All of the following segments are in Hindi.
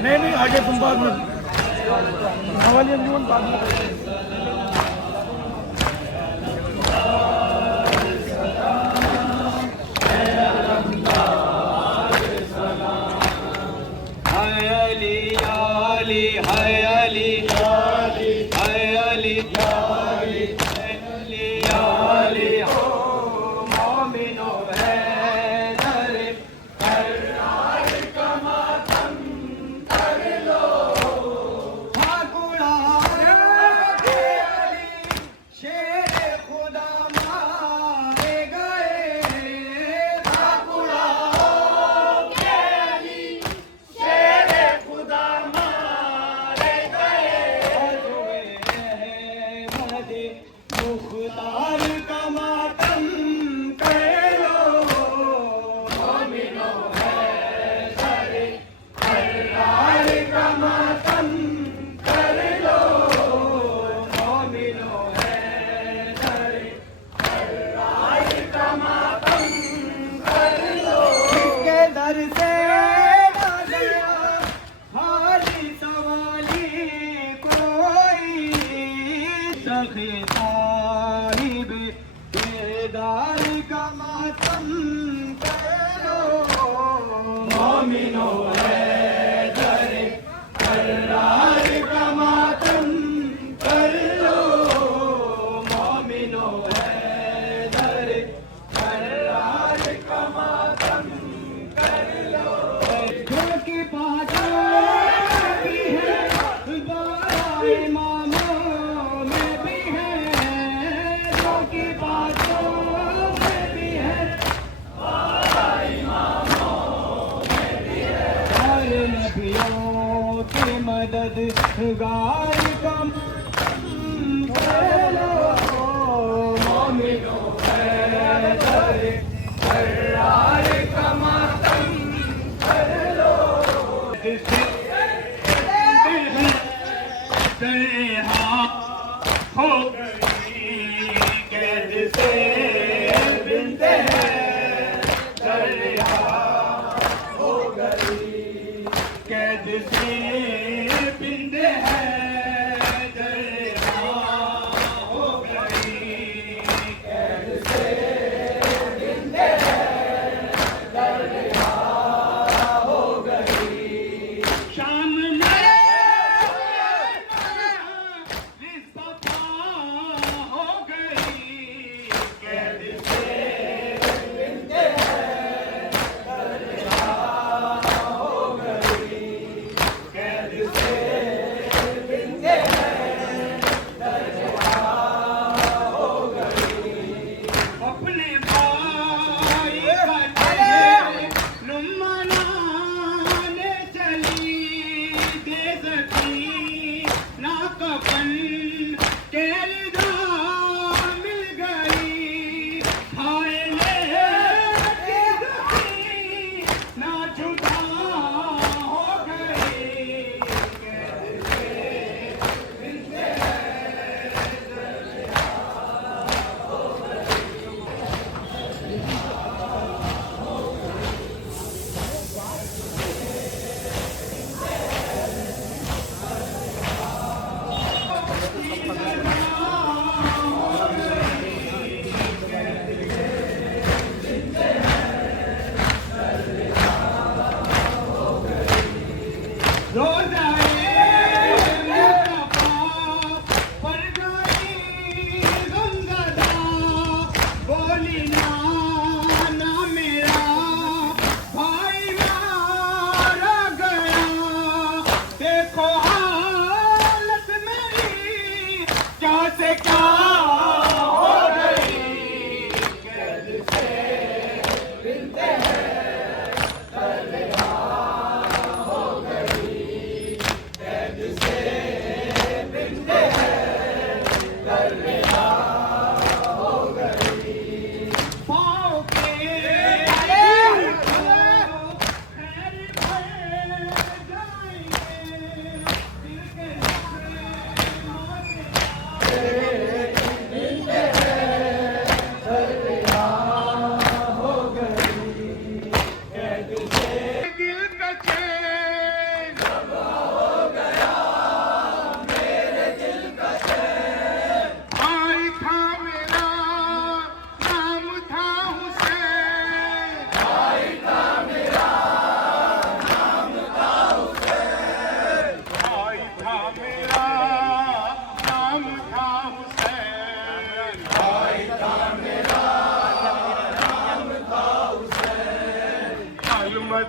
नहीं आगे तुम बाद में हवाली अंजुमन बाद में मददगार कम कर लो मोमिनो हैदर करार का मातम कर लो तन्हा हो गई कैद से बिनते तन्हा हो गई कैद से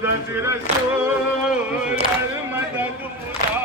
मदद रसूल अल मदद खुदा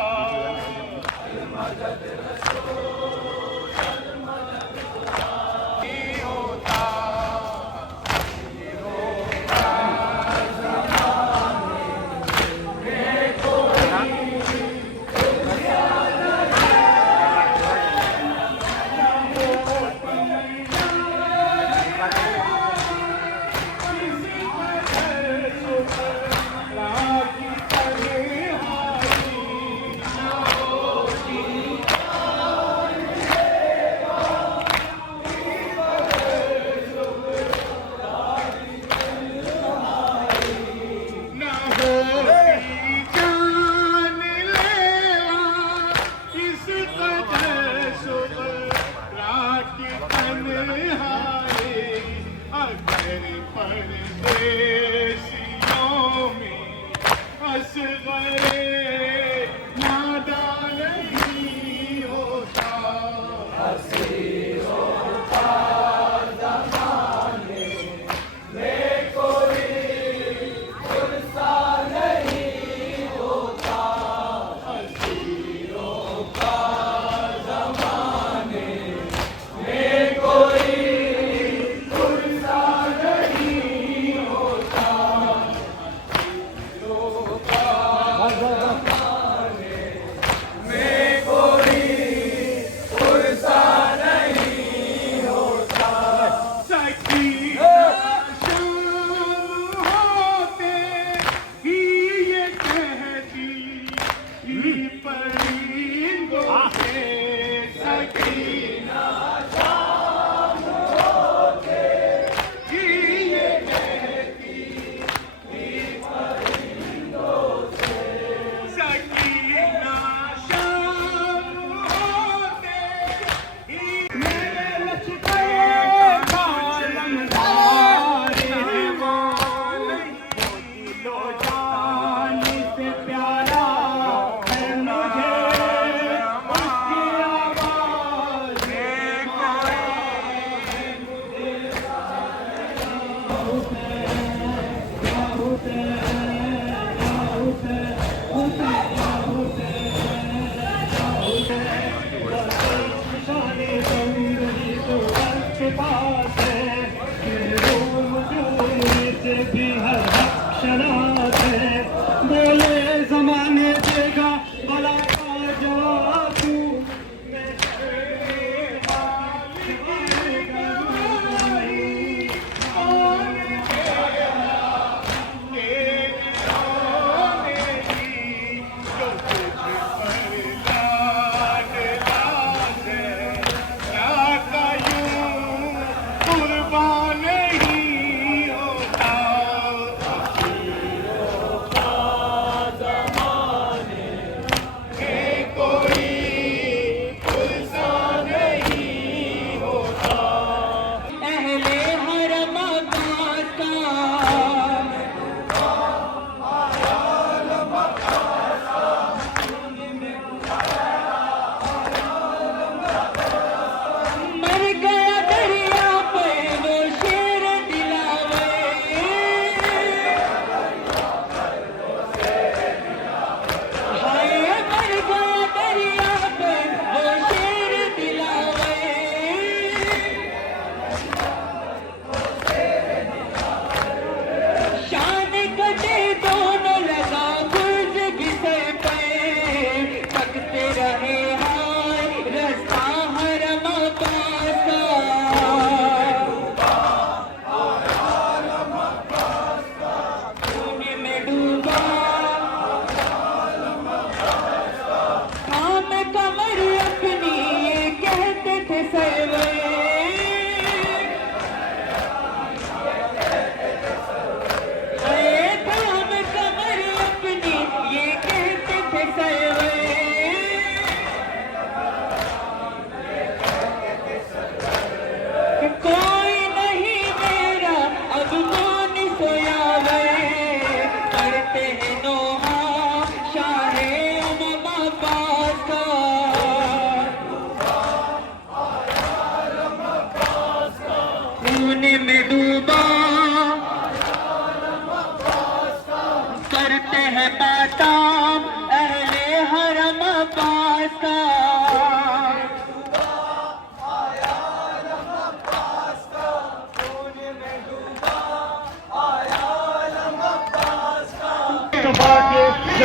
नहीं होता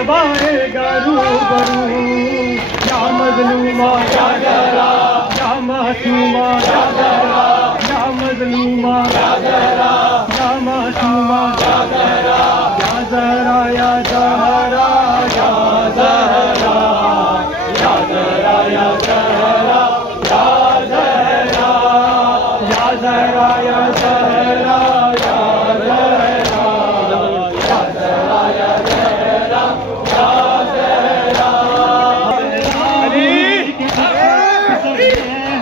बाएगा रूबरू या मजलूमा या जरा या मासूमा या जरा या मजलूमा या जरा या मासूमा या जरा या जरा या जहरा या जहरा या जरा या जहरा या जहरा या जहरा या जहरा या जहरा या जहरा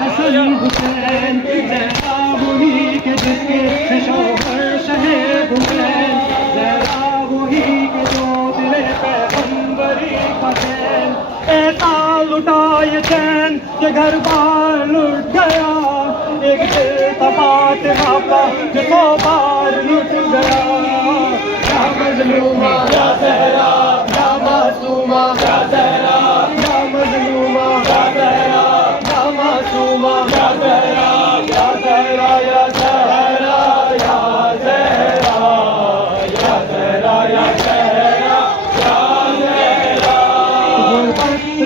हसन हुसैन जरा वही के जिसके शोहर शहे हुसैन जरा वही के जो दिले पैगंबरी का चैन ऐसा लुटाए चैन के घर बार लुट गया एक दिल तपात का जो 100 बार लुट गया या मजलूमा या जहरा या मासूमा या जहरा या मजलूमा या जहरा या मासूमा या जहरा या जहरा या जहरा या जहरा या जहरा या जहरा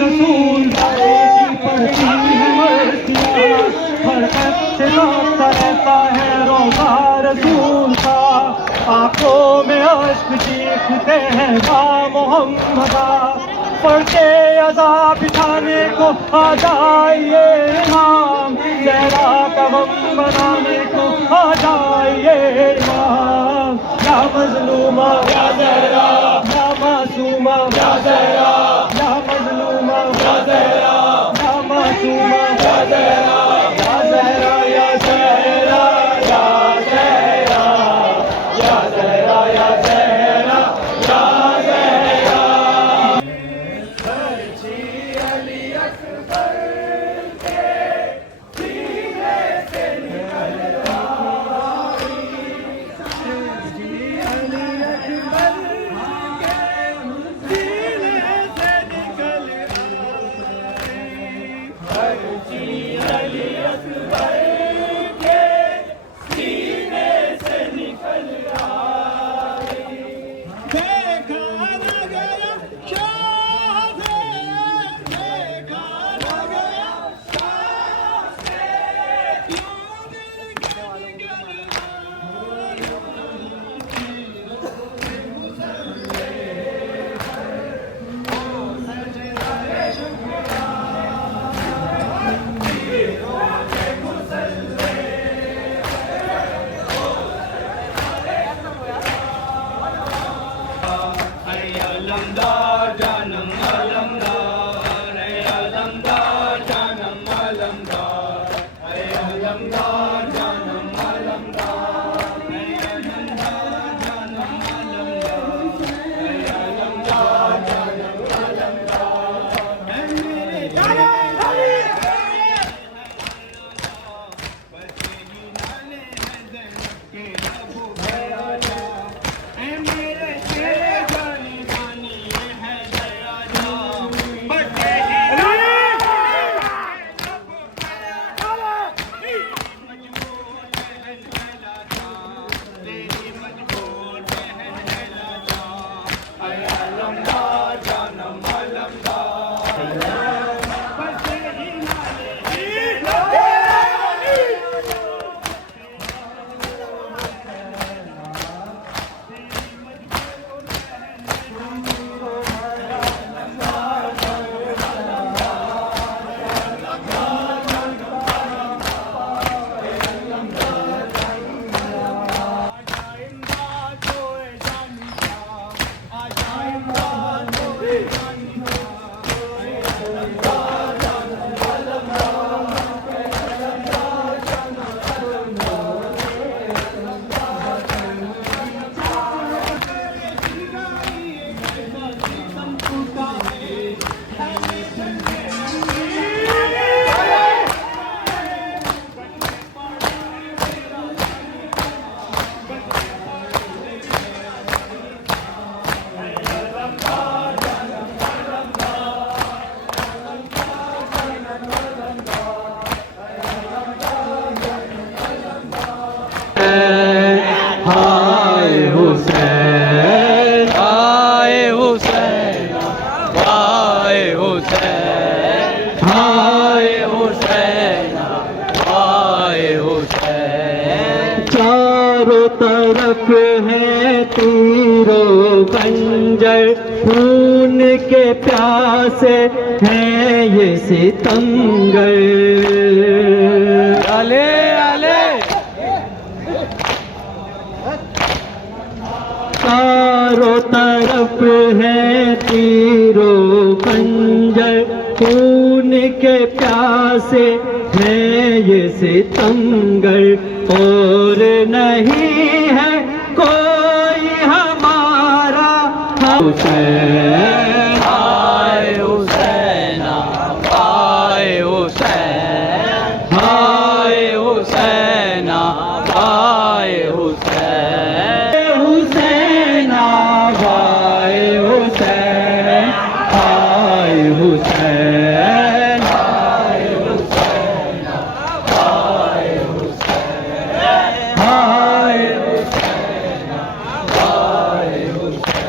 रसूल की पढ़ती है मर्तियाँ हरकत से लौटता रहता है रोज़ा रसूल का आंखों में अश्क चीखते हैं बा मोहम्मदा पढ़ते अज़ाब बिठाने को आ जाइए इमाम ज़हरा का गम बनाने को आ जाइए इमाम या मज़लूमा या ज़हरा या मासूमा या ज़हरा या मज़लूमा या ज़हरा या मासूमा या ज़हरा या ज़हरा या ज़हरा या ज़हरा या ज़हरा या ज़हरा या ज़हरा हुसैन, हाय हुसैन, हाय हुसैन। चारों तरफ है तीरो खंजर, खून के प्यासे हैं ये सितमगर। आले आले चारों तरफ है तीरो खंजर, खून के प्यासे हैं ये सितमगर। और नहीं है कोई हमारा हुसैन, हाय हुसैन, हाय हुसैन, हाय हुसैन, हाय हुसैन। हुसैन भाई हुसैन, हाय हुसैन, हाय हुसैन, हाय हुसैन, हाय हुसैन, हाय हुसैन।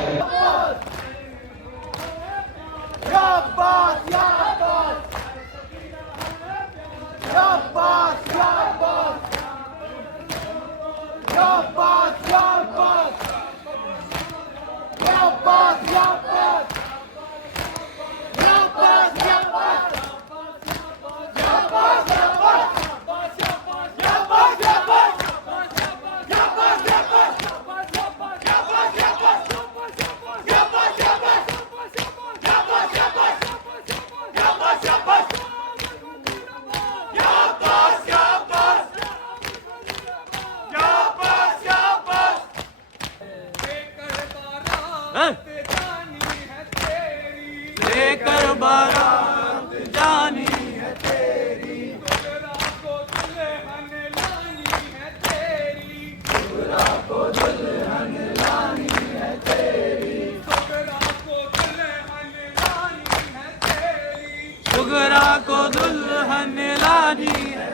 लेकर बारात जानी है तेरी, सुगरा को दुल्हन लानी है तेरी, सुगरा को दुल्हन लानी है तेरी, सुगरा को दुल्हन लानी है तेरी, सुगरा को दुल्हन लानी है।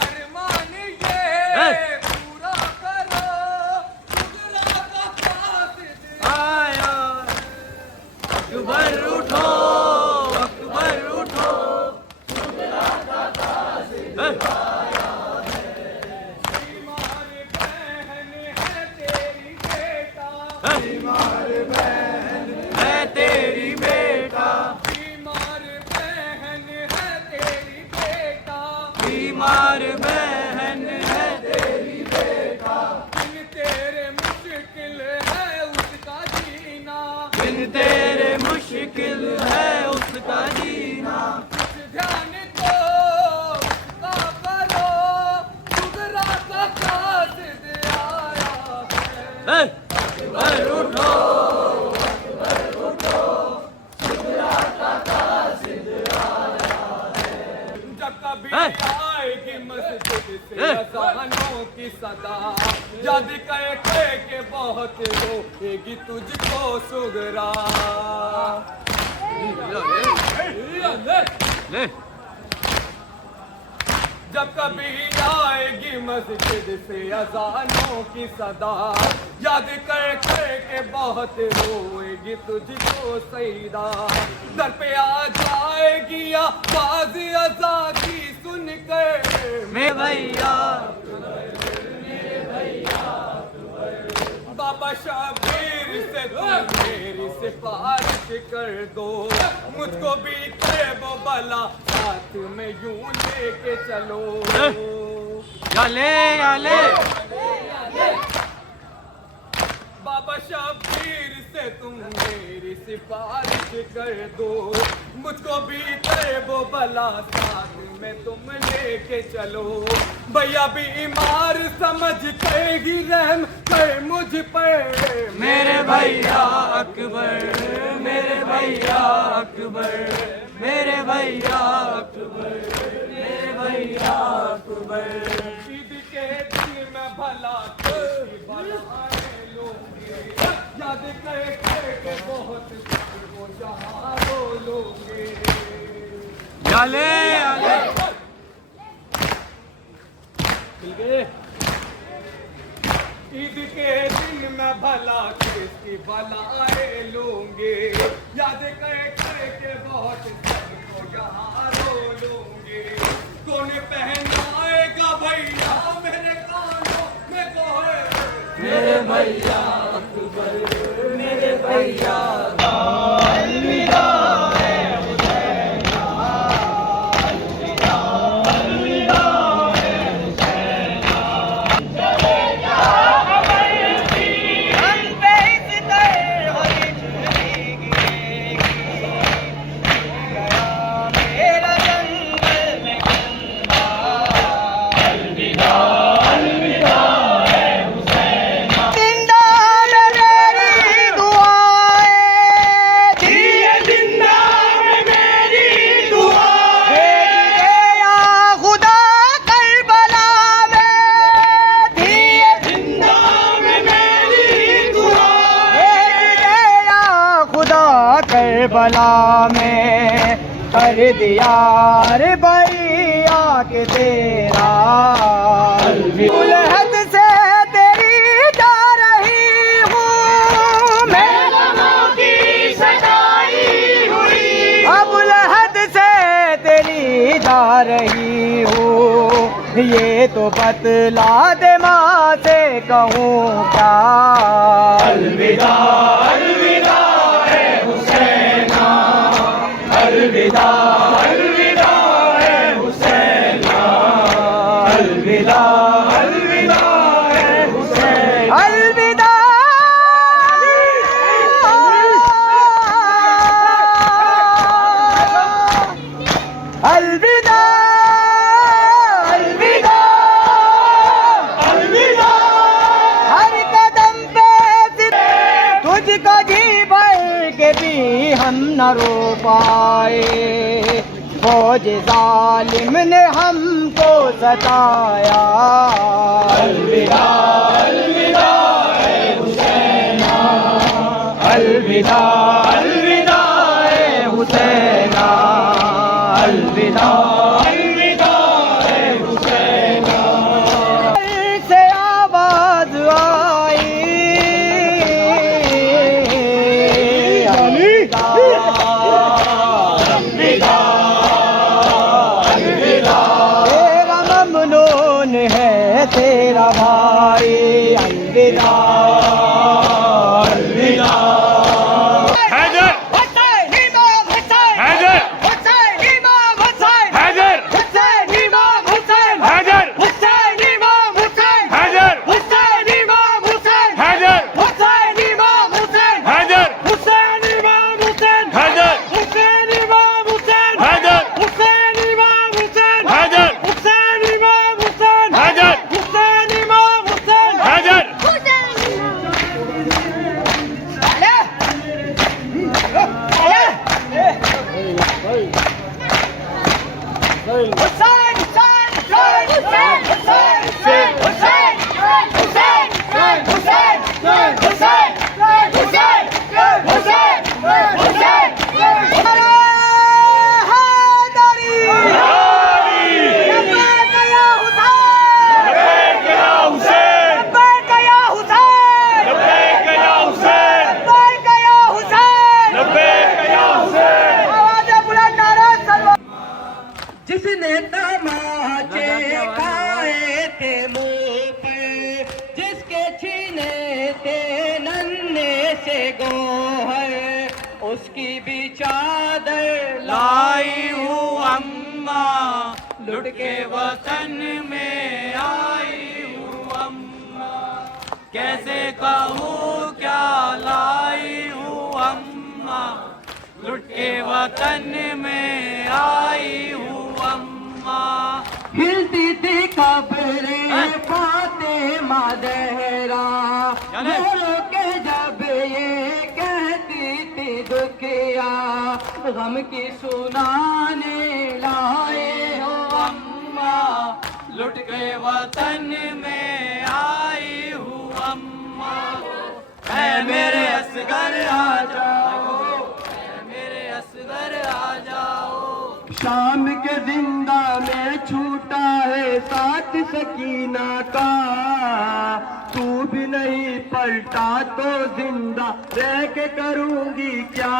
अरमान ये पूरा करो, सुगरा का कासिद आया अकबर उठो, अकबर उठो, बीमार बहन है तेरी बेटा, बीमार बहन है तेरी बेटा, बीमार बहन है तेरी बेटा, बीमार बहन है तेरी बेटा। बिन तेरे मुश्किल है उसका जीना, बिन तेरे मुश्किल है उसका जीना। ध्यान तो उसका करो, सुगरा का कासिद आया है। अकबर उठो, अकबर उठो, सुगरा का कासिद आया है। जब कभी आएगी मस्जिद से अज़ानों की सदा, याद कर के बहुत रोएगी तुझको सुगरा। ले जब कभी आएगी मस्जिद से अज़ानों की सदा, याद कर के बहुत रोएगी तुझको सईदा। दर पे आ जाएगी आवाज़ अज़ा की सुन कर, मेरे भैया बाबा शबीर से तुम मेरी सिफारिश कर दो, मुझको भी करे वो भला साथ में यूं लेके चलो। याले याले बाबा शबीर से तुम मेरी सिफारिश कर दो, मुझको भी करे वो भला साथ में तुम लेके चलो। भैया बीमार समझ करेगी रहम कर मुझ पर, मेरे भैया अकबर, मेरे भैया अकबर, मेरे भैया अकबर, मेरे भैया अकबर। ईद के दिन में भला तेरी भलाएं लूंगी, याद कर के बहुत वो जहां बोलोगे। याले याले ईद के दिन में भला किसकी भलाएं लूंगे, याद कर के बहुत में कर दिया रे भैया के तेरा। उलहद से तेरी जा रही हूँ मैं गमों की सजाई हुई, अब उलहद से तेरी जा रही हूँ, ये तो बतला दे माँ से कहूँ क्या। अलविदा अलविदा है हुसैना, अलविदा अलविदा है हुसैना, अलविदा अलविदा है हुसैना, अलविदा अलविदा अलविदा अलविदा। हर कदम पे तुझको जी भर के भी हम न रो पाए, फौज जालिम ने हमको सताया। अलविदा अलविदा है हुसैना, अलविदा अलविदा है हुसैना, अलविदा अलविदा है हुसैना। से आवाज आई अलविदा अलविदा अलविदा, तेरा ममनून है तेरा भाई, अलविदा अलविदा। हैदर हुसैन इमाम हुसैन, हैदर हुसैन इमाम हुसैन, हैदर हुसैन इमाम हुसैन, हैदर हुसैन इमाम हुसैन, हैदर हुसैन इमाम हुसैन, हैदर हुसैन इमाम हुसैन, हैदर हुसैन इमाम हुसैन, हैदर हुसैन इमाम हुसैन, हैदर हुसैन इमाम हुसैन, हैदर हुसैन इमाम हुसैन, हैदर हुसैन इमाम हुसैन, हैदर हुसैन हुसैन हुसैन हुसैन हुसैन हुसैन हुसैन हुसैन हुसैन हुसैन हुसैन हुसैन हैदरी लब्बैक या हुसैन, लब्बैक या हुसैन, लब्बैक या हुसैन, लब्बैक या हुसैन, लब्बैक या हुसैन, लब्बैक या हुसैन। आवाज़ें बुलंद नारे सलवा। जिसने तमाचे खाए थे मुँह पर, जिसके छीने थे नन्हे से गोहर, उसकी भी चादर लाई हूँ अम्मा, लुट के वतन में आई हूँ अम्मा, कैसे कहूँ क्या लाई हूँ अम्मा, लुट के वतन में आई हूँ अम्मा। हिलती थी कब्रें फातिमा ज़हरा, रो के जब ये कहती थी दुखिया, गम की सुनाने लाए हो अम्मा, लुट के वतन में आई हूँ अम्मा। ऐ मेरे असगर आ जाओ, ऐ मेरे असगर आ जाओ। शाम के जिंदा में छूटा है साथ सकीना का, तू भी नहीं पलटा तो जिंदा रह के करूंगी क्या।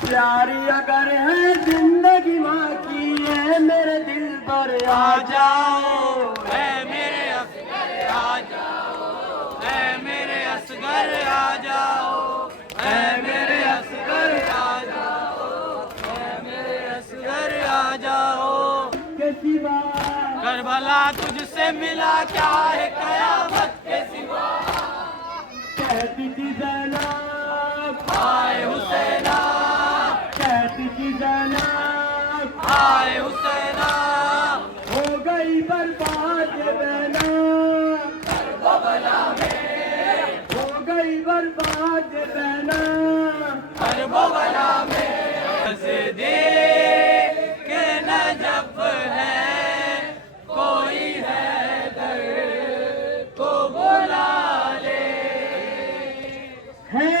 प्यारी अगर है जिंदगी माँ की है मेरे दिल पर आ जाओ, ऐ मेरे असगर आ जाओ, ऐ मेरे असगर आ जाओ, ऐ मेरे असगर आ जाओ, ऐ मेरे असगर आ जाओ। के सिवा करबला तुझसे मिला क्या है कयामत के सिवा, कहती थी ज़ैनब आए हुसैना, कहती थी ज़ैनब आए हुसैना, हो गई बर्बाद बहना, हो गई बर्बाद बहना। करबला में दे के नजफ है, कोई हैदर को बुला ले। है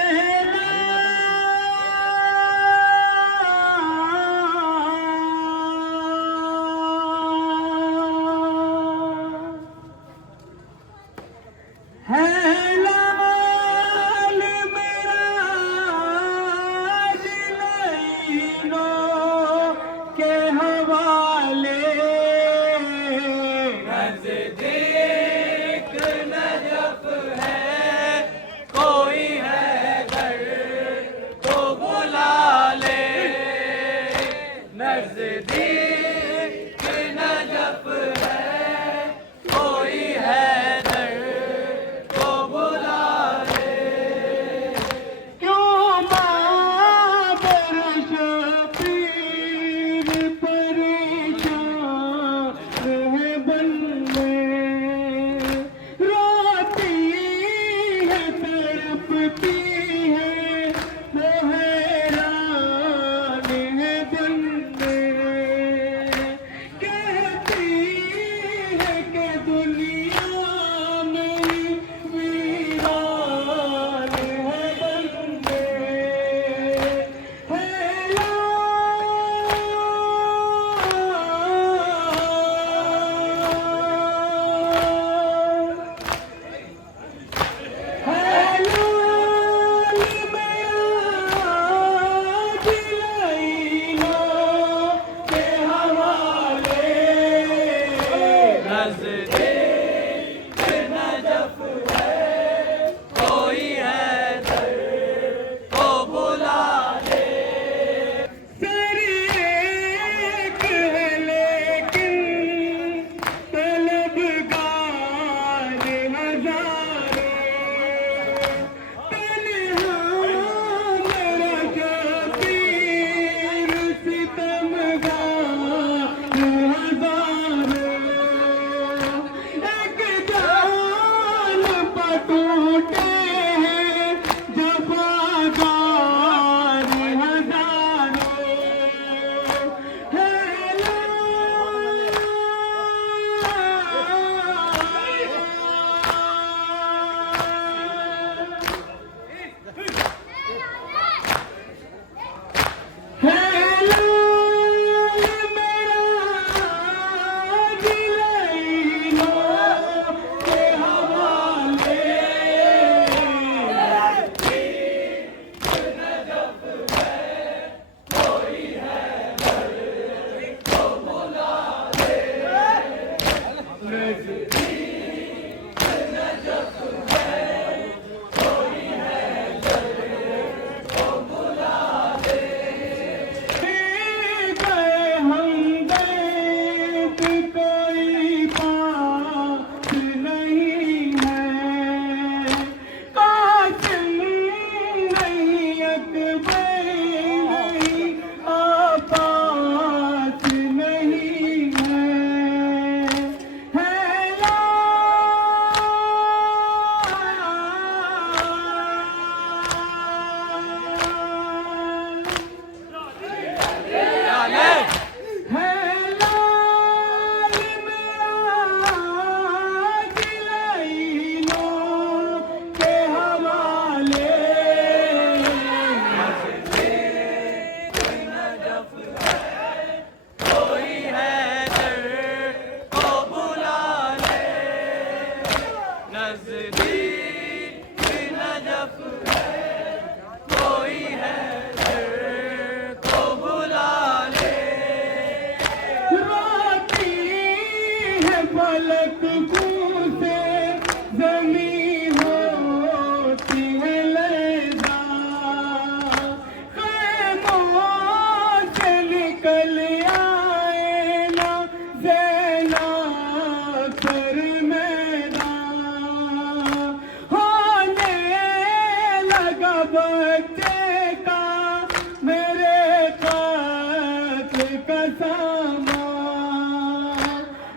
सामान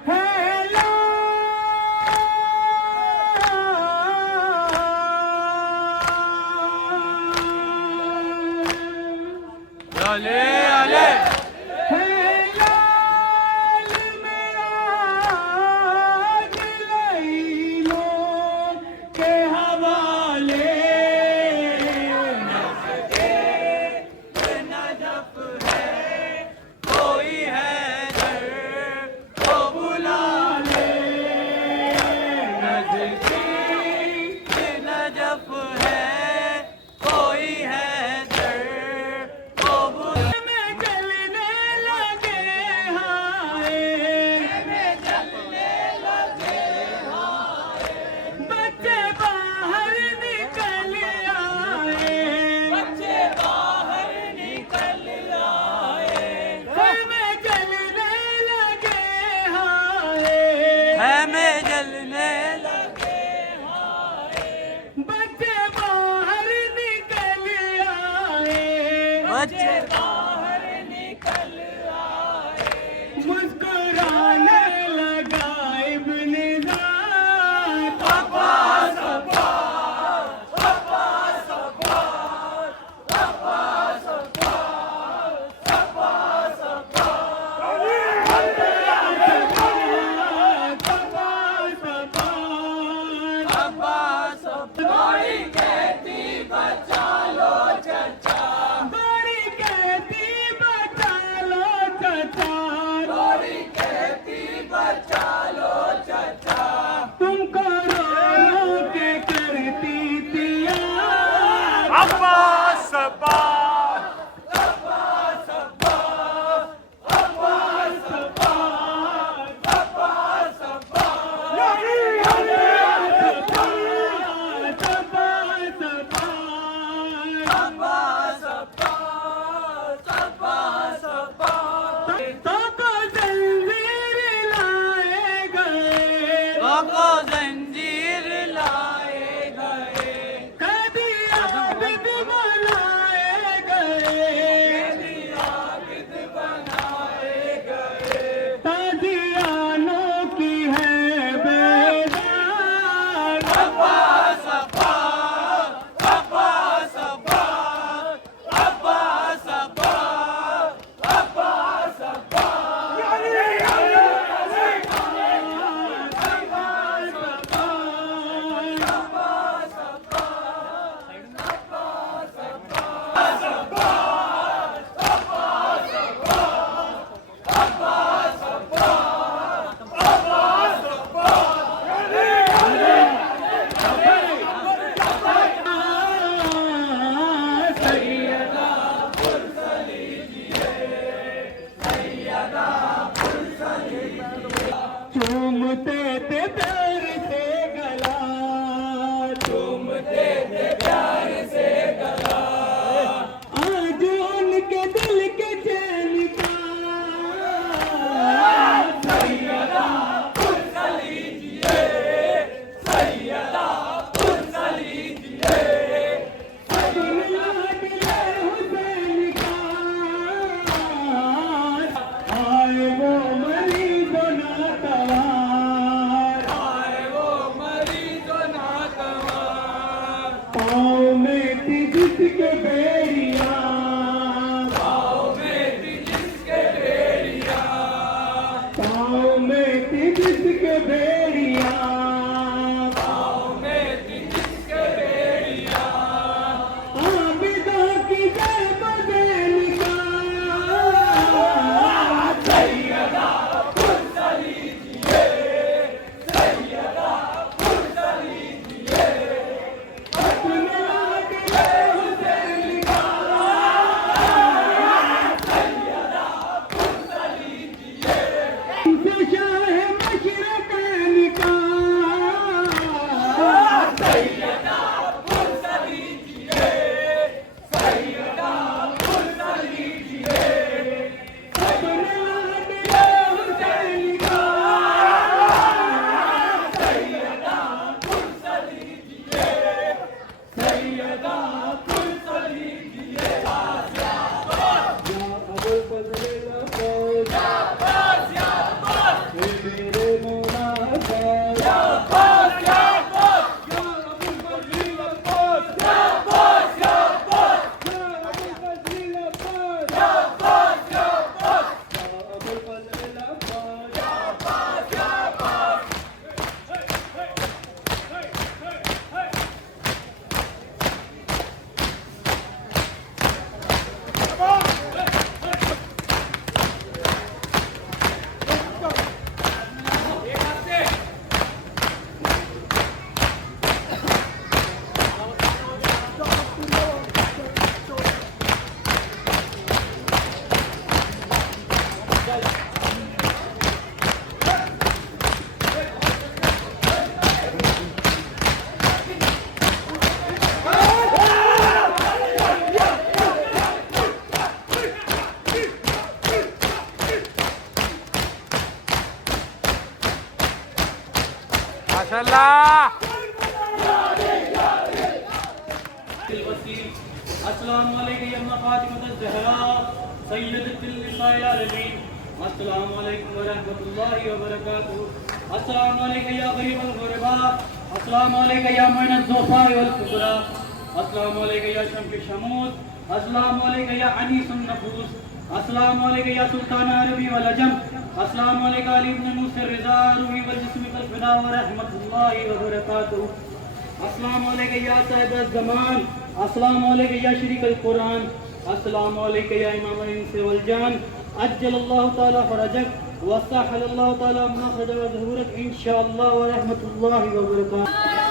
है अले अले लाल मेरा दिलैलो के हवाले नजफ है कोई है दर को बुला ले नजदीक नजफ है कोई है दर को बुला में जलने लगे हाय बच्चे बाहर निकल आए में जलने लगे हाय है में जलने लगे बच्चे बाहर निकल आए बच्चे मुस्कुराने लगा इब्न ज़ाद अब्बास गोरी कहती बचा लो चचा तुमको रो रो के करती पिया अब्बास को जंजीर लाए गए कभी आबिद बनाए गए ताजियानों की है बेदार अब्बास अब्बास अब्बास अब्बास अब्बास चूमते थे प्यार से गला आज उनके दिल के चैन का दुनिया दिले हुसैन का आए वो मरीज़ ना तवार माशाल्लाह। अस्सलाम वालेकुम या फातिमा ज़हरा सय्यदतुल निसाइल आलमीन। अस्सलाम वालेकुम व रहमतुल्लाहि व बरकातुहू। अस्सलाम वालेकुम या गरीबुल गुरबा। अस्सलाम वालेकुम या मुइनज़ ज़ुफ़ा वल कुबरा। अस्सलाम वालेकुम या शम्स शमूस। अस्सलाम वालेकुम या अनीसुन नफूस। अस्सलाम वालेकुम या सुल्तान अरबी वल अजम। अस्सलाम वालेकुम अली इब्न मूसा रिज़ा रूही वल जिस्म कल फिदा व रहमतुल्लाहि व बरकातुहू। अस्सलाम वालेकुम या साहिब ज़मान। अस्सलाम वालेकुम या शरीक अल कुरान। अस्सलाम वालेकुम या इमाम अल इंस वल जान। अज्जलल्लाहु तआला फरजक व सहलल्लाहु तआला मखरजक व ज़ुहूरक इंशाअल्लाह व रहमतुल्लाहि व बरकातुहू।